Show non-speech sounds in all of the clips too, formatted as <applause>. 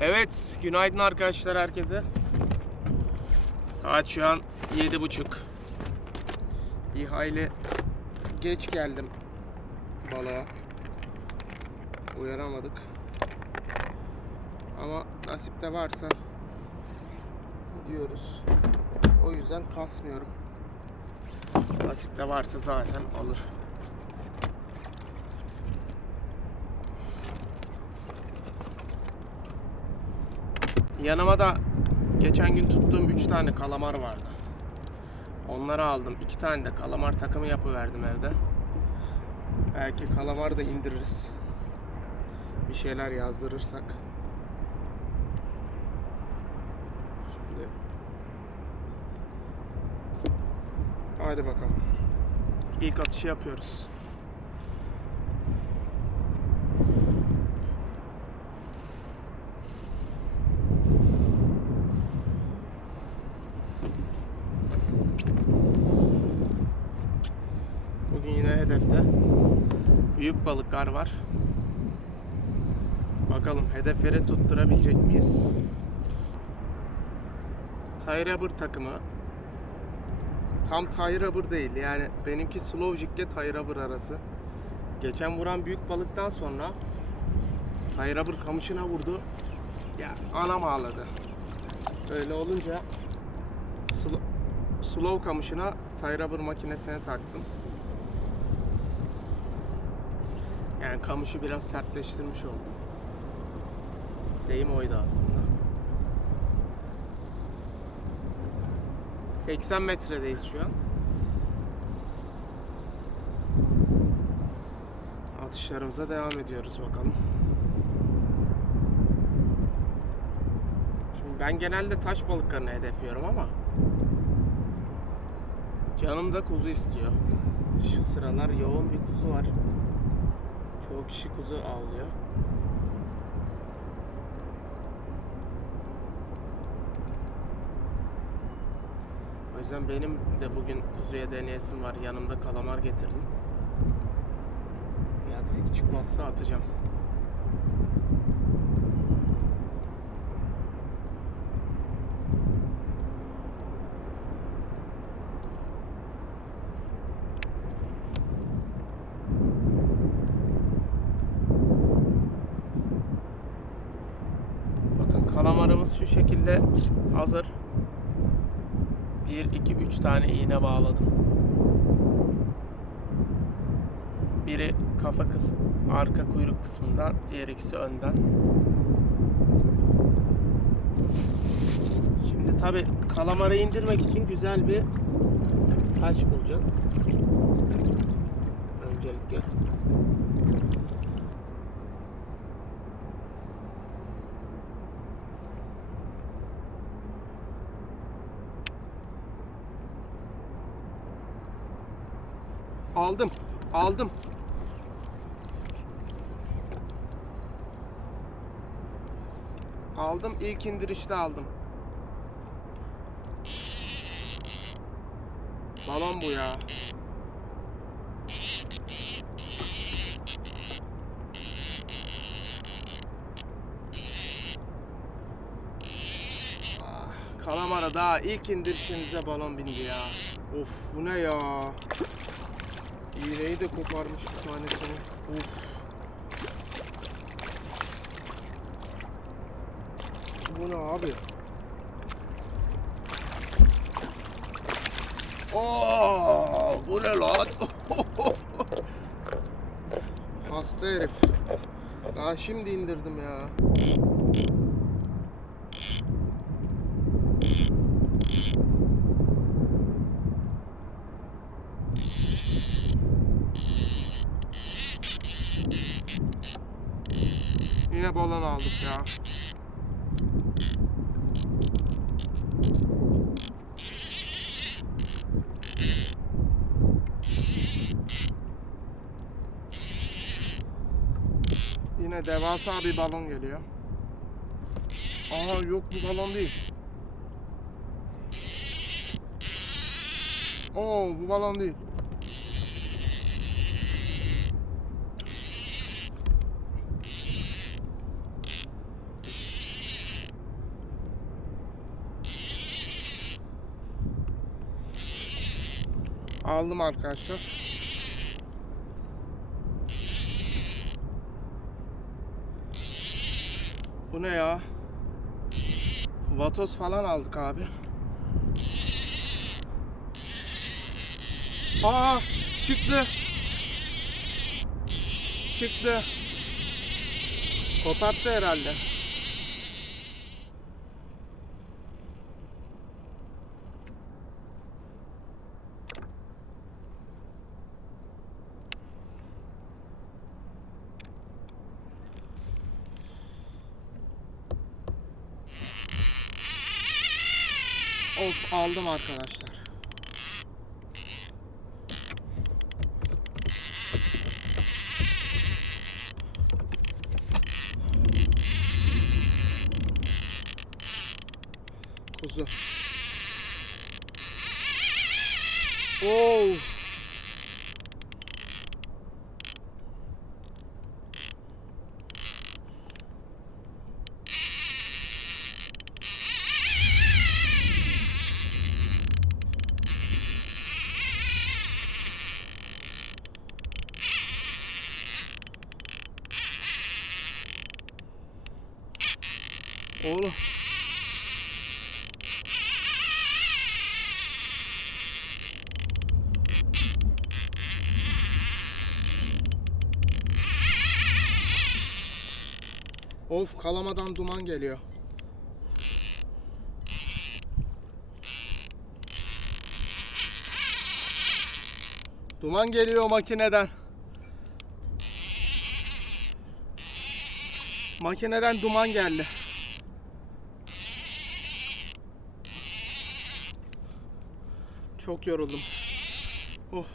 Evet, günaydın arkadaşlar herkese. Saat şu an yedi buçuk. Bir hayli geç geldim balığa. Uyaramadık. Ama nasipte varsa diyoruz. O yüzden kasmıyorum. Nasipte varsa zaten alır. Yanıma da geçen gün tuttuğum 3 tane kalamar vardı. Onları aldım. 2 tane de kalamar takımı yapıverdim evde. Belki kalamar da indiririz. Bir şeyler yazdırırsak. Şimdi Haydi bakalım. İlk atışı yapıyoruz. Büyük balıklar var. Bakalım hedefleri tutturabilecek miyiz? Tie rubber takımı tam tie rubber değil yani benimki slow jig'le tie rubber arası. Geçen vuran büyük balıktan sonra tie rubber kamışına vurdu. Ya anam ağladı. Öyle olunca slow, slow kamışına tie rubber makinesine taktım. Yani kamışı biraz sertleştirmiş oldum. İsteğim oydu aslında. 80 metredeyiz şu an. Atışlarımıza devam ediyoruz bakalım. Şimdi ben genelde taş balıklarını hedefliyorum ama canım da kuzu istiyor. Şu sıralar yoğun bir kuzu var. Çoğu kişi kuzu avlıyor. O yüzden benim de bugün kuzuya deneyesim var. Yanımda kalamar getirdim. Bir aksilik çıkmazsa atacağım. Kalamarımız şu şekilde hazır. 1, 2, 3 tane iğne bağladım. Biri kafa kısmı, arka kuyruk kısmından, diğer ikisi önden. Şimdi tabi kalamarı indirmek için güzel bir taş bulacağız. Öncelikle. Aldım. Aldım. Aldım. İlk indirişte aldım. Balon bu ya. Ah, Kalamara daha ilk indirişinize balon bindi ya. Of bu ne ya? İğneyi de koparmış bir tanesini. Uf. Bu ne abi? Oo, bu ne lan? <laughs> Hasta herif. Daha şimdi indirdim ya. Devasa bir balon geliyor. Aha yok bu balon değil. Oo bu balon değil. Aldım arkadaşlar. Bu ne ya? Vatos falan aldık abi. Aa çıktı. Çıktı. Koparttı herhalde. Of aldım arkadaşlar. Kuzu. Oo. Of kalamadan duman geliyor. Duman geliyor makineden. Makineden duman geldi. Çok yoruldum. Oh.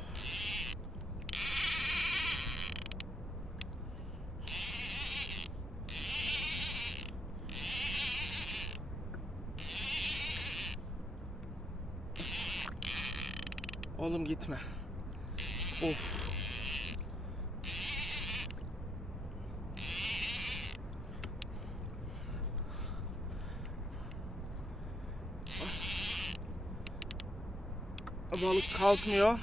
Oğlum gitme. Of. Balık kalkmıyor.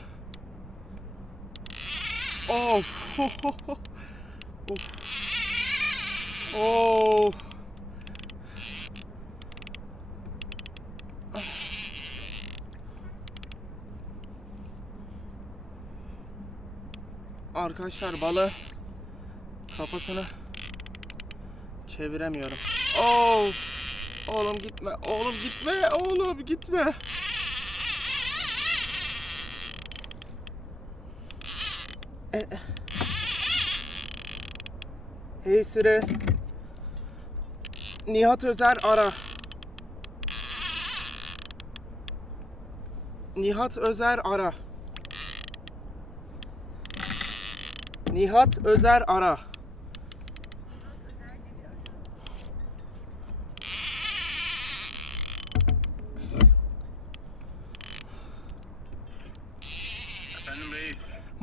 Of. <laughs> of. Of. Arkadaşlar balı kafasını çeviremiyorum. Of. Oğlum gitme. Oğlum gitme. Oğlum gitme. Hey Siri. Nihat Özer ara. Nihat Özer ara. Nihat Özer ara.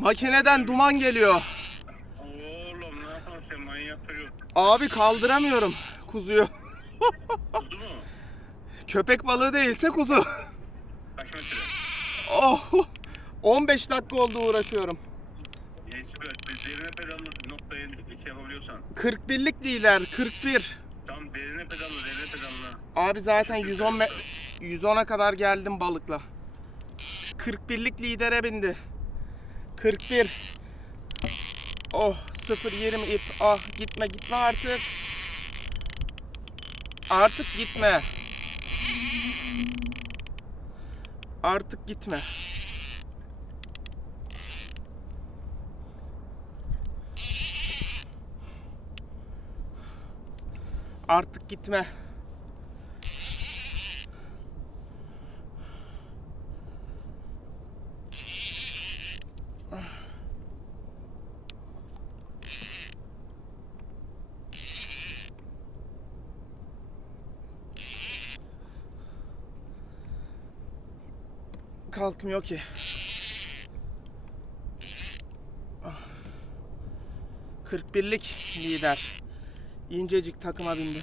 Makineden duman geliyor. Oğlum ne yapalım sen manyak yok. Abi kaldıramıyorum kuzuyu. Oldu mu? Köpek balığı değilse kuzu. Kaç metre? Oh. 15 dakika oldu uğraşıyorum. Neyse be, derine pedallı noktaya şey yapabiliyorsan. 41'lik lider 41. Tam derine pedallı, derine pedallı. Abi zaten 110 me- 110'a kadar geldim balıkla. 41'lik lidere bindi. 41. Oh 0.20 ip. Ah gitme gitme artık. Artık gitme. Artık gitme. Artık gitme. Kalkmıyor ki. Ah. 41'lik lider. İncecik takıma bindi.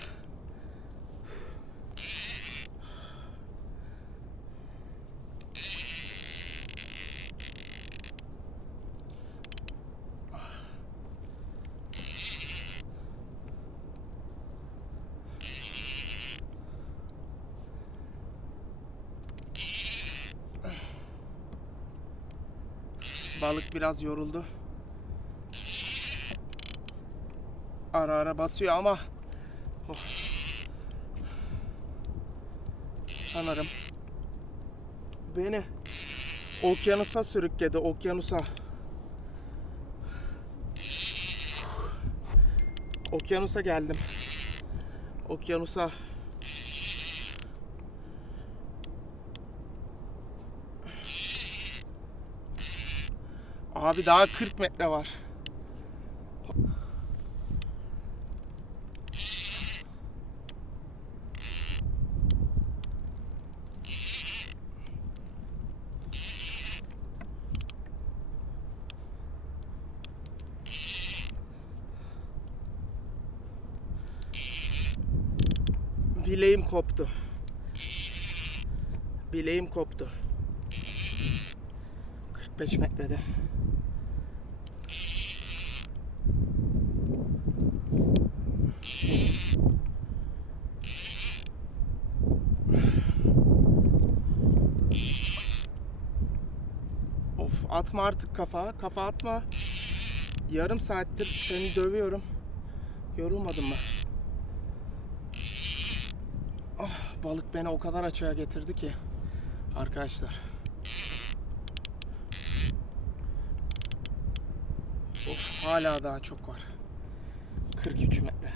Balık biraz yoruldu. Ara ara basıyor ama Oh. sanırım beni okyanusa sürükledi okyanusa. Okyanusa geldim. Okyanusa. Abi daha 40 metre var. Bileğim koptu. Bileğim koptu. 45 metrede. Of atma artık kafa. Kafa atma. Yarım saattir seni dövüyorum. Yorulmadın mı? Ah, balık beni o kadar açığa getirdi ki. Arkadaşlar. Of hala daha çok var. 43 metre.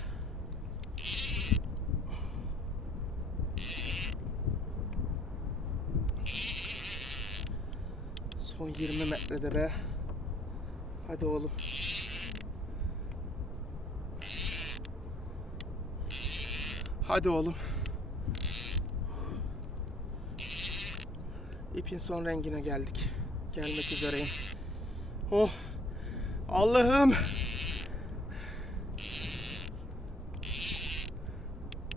Son 20 metrede be. Hadi oğlum. Hadi oğlum. İpin son rengine geldik. Gelmek üzereyim. Oh. Allah'ım.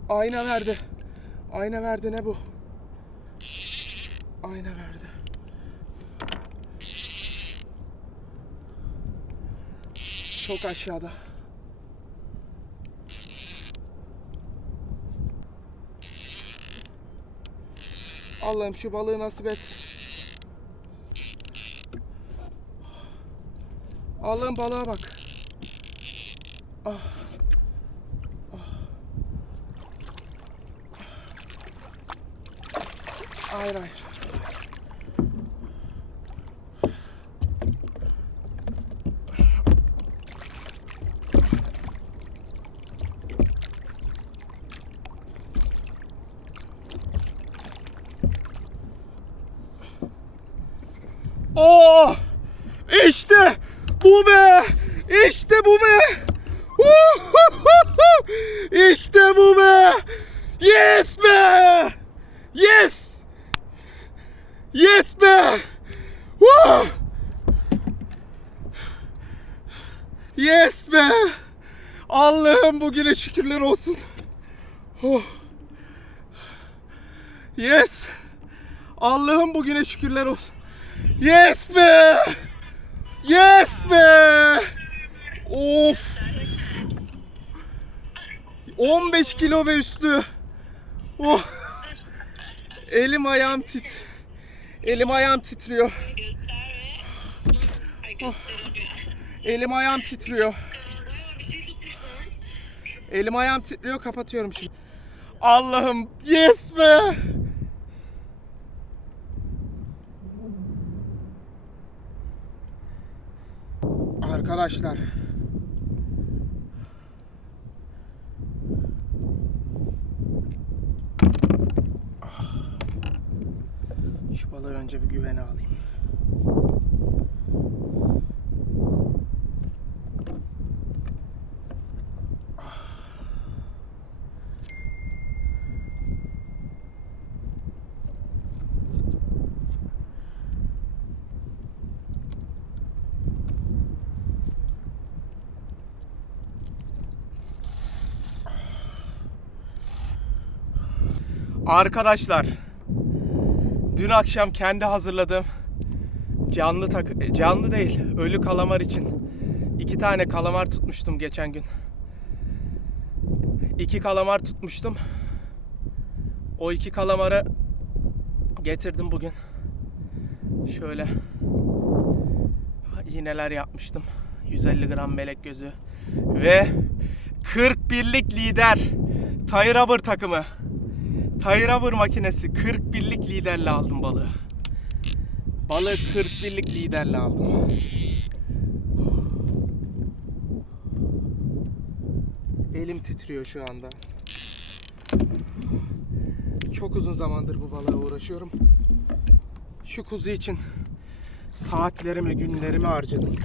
Ayna verdi. Ayna verdi ne bu? Ayna verdi. Çok aşağıda. Allah'ım şu balığı nasip et. Allah'ım balığa bak. Ah. Ah. Hayır hayır. Oo! İşte bu be! İşte bu be! Uhuhuhu! İşte bu be! Yes be! Yes! Yes be! Woo! Yes be! Allah'ım bugüne şükürler olsun. Oh. Yes! Allah'ım bugüne şükürler olsun. Yes be! Yes be! Of! 15 kilo ve üstü. Oh! Elim ayağım tit. Elim ayağım titriyor. Oh. Elim ayağım titriyor. Elim ayağım titriyor kapatıyorum şimdi. Allah'ım yes be! Arkadaşlar. Şu balığı önce bir güvene alayım. Arkadaşlar, dün akşam kendi hazırladığım canlı tak canlı değil, ölü kalamar için iki tane kalamar tutmuştum geçen gün. İki kalamar tutmuştum. O iki kalamarı getirdim bugün. Şöyle. iğneler yapmıştım. 150 gram melek gözü. Ve 41'lik lider Tayrabır takımı. Tayrabır makinesi 41'lik liderle aldım balığı. Balığı 41'lik liderle aldım. Elim titriyor şu anda. Çok uzun zamandır bu balığa uğraşıyorum. Şu kuzu için saatlerimi, günlerimi harcadım.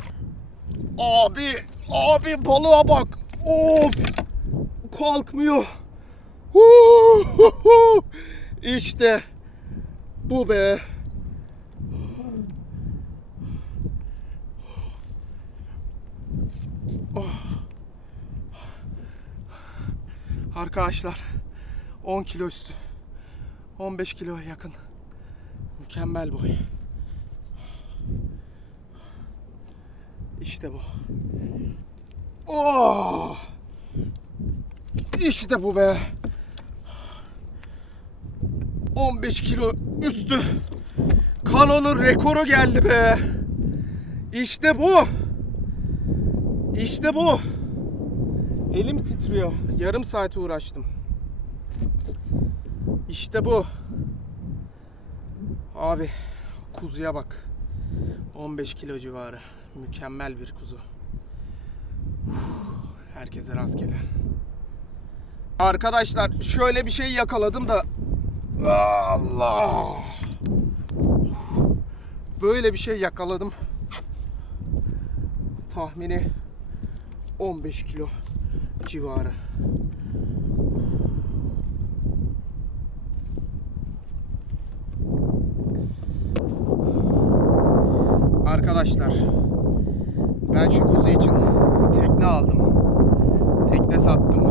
Abi, abi balığa bak. Of! Kalkmıyor. İşte bu be. Arkadaşlar 10 kilo üstü. 15 kilo yakın. Mükemmel boy. İşte bu. Oh! İşte bu be. 15 kilo üstü. Kanonun rekoru geldi be. İşte bu. İşte bu. Elim titriyor. Yarım saat uğraştım. İşte bu. Abi kuzuya bak. 15 kilo civarı. Mükemmel bir kuzu. Herkese rastgele. Arkadaşlar şöyle bir şey yakaladım da Allah. Böyle bir şey yakaladım. Tahmini 15 kilo civarı. Arkadaşlar ben şu kuzu için tekne aldım. Tekne sattım.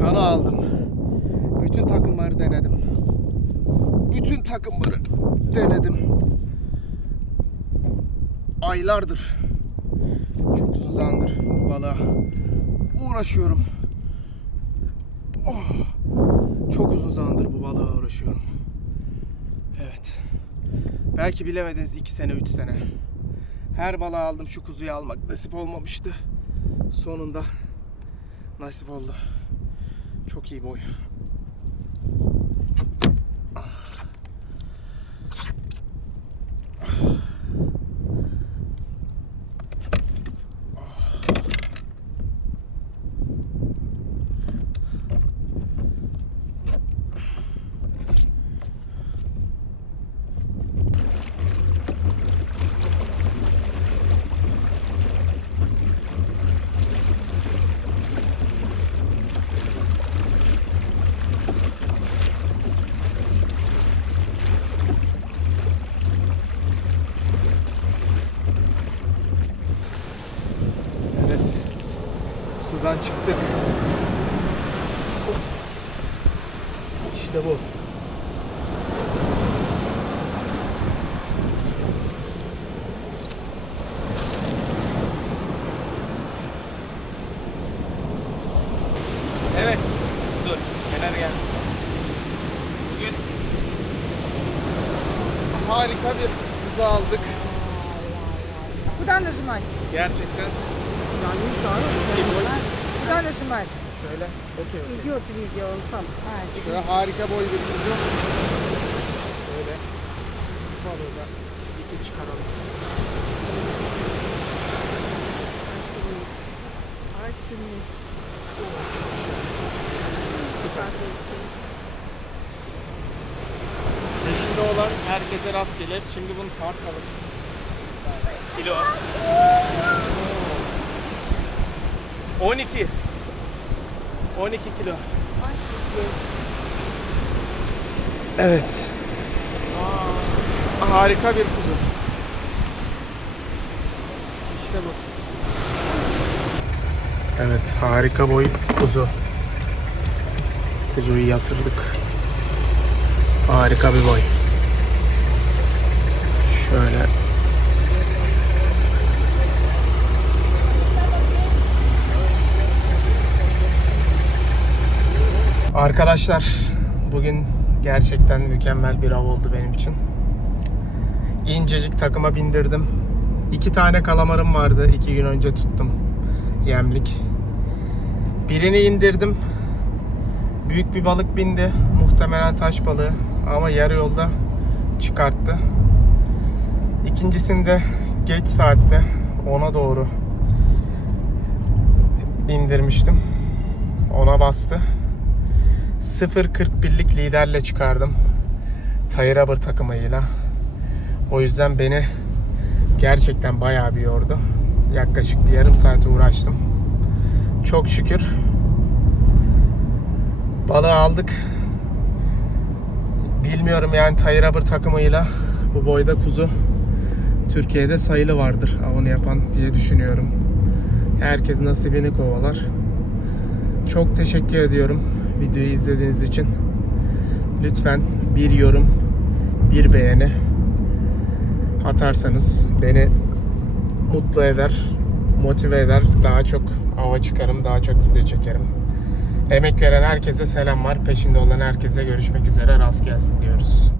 Kana aldım. Bütün takımları denedim. Bütün takımları denedim. Aylardır çok uzun zamandır bu balığa uğraşıyorum. Oh, çok uzun zamandır bu balığa uğraşıyorum. Evet. Belki bilemediniz 2 sene 3 sene. Her balığı aldım şu kuzuyu almak nasip olmamıştı. Sonunda nasip oldu. Çok iyi boy. Evet. Sudan çıktık. İşte bu. Evet. Dur. Neler geldi? Bugün harika bir kuzu aldık. Kudan da Zumal. Gerçekten Zumal. şöyle okey okey. Video video olsam. Ha, Şöyle harika boy bir kuzu. Şöyle balığı da ipi çıkaralım. Ay şimdi. Peşinde olan herkese rast gelir. Şimdi bunu tartalım. Kilo. 12. 12 kilo. Evet. Aa, harika bir kuzu. İşte bu. Evet, harika boy kuzu. Kuzuyu yatırdık. Harika bir boy. Şöyle. Arkadaşlar bugün gerçekten mükemmel bir av oldu benim için. İncecik takıma bindirdim. İki tane kalamarım vardı. iki gün önce tuttum. Yemlik. Birini indirdim. Büyük bir balık bindi. Muhtemelen taş balığı. Ama yarı yolda çıkarttı. İkincisinde geç saatte ona doğru indirmiştim. Ona bastı. 0.41'lik liderle çıkardım. Tayır Rubber takımıyla. O yüzden beni gerçekten bayağı bir yordu. Yaklaşık bir yarım saate uğraştım. Çok şükür balığı aldık. Bilmiyorum yani Tayır Rubber takımıyla bu boyda kuzu Türkiye'de sayılı vardır avını yapan diye düşünüyorum. Herkes nasibini kovalar. Çok teşekkür ediyorum videoyu izlediğiniz için. Lütfen bir yorum, bir beğeni atarsanız beni mutlu eder, motive eder. Daha çok ava çıkarım, daha çok video çekerim. Emek veren herkese selam var. Peşinde olan herkese görüşmek üzere. Rast gelsin diyoruz.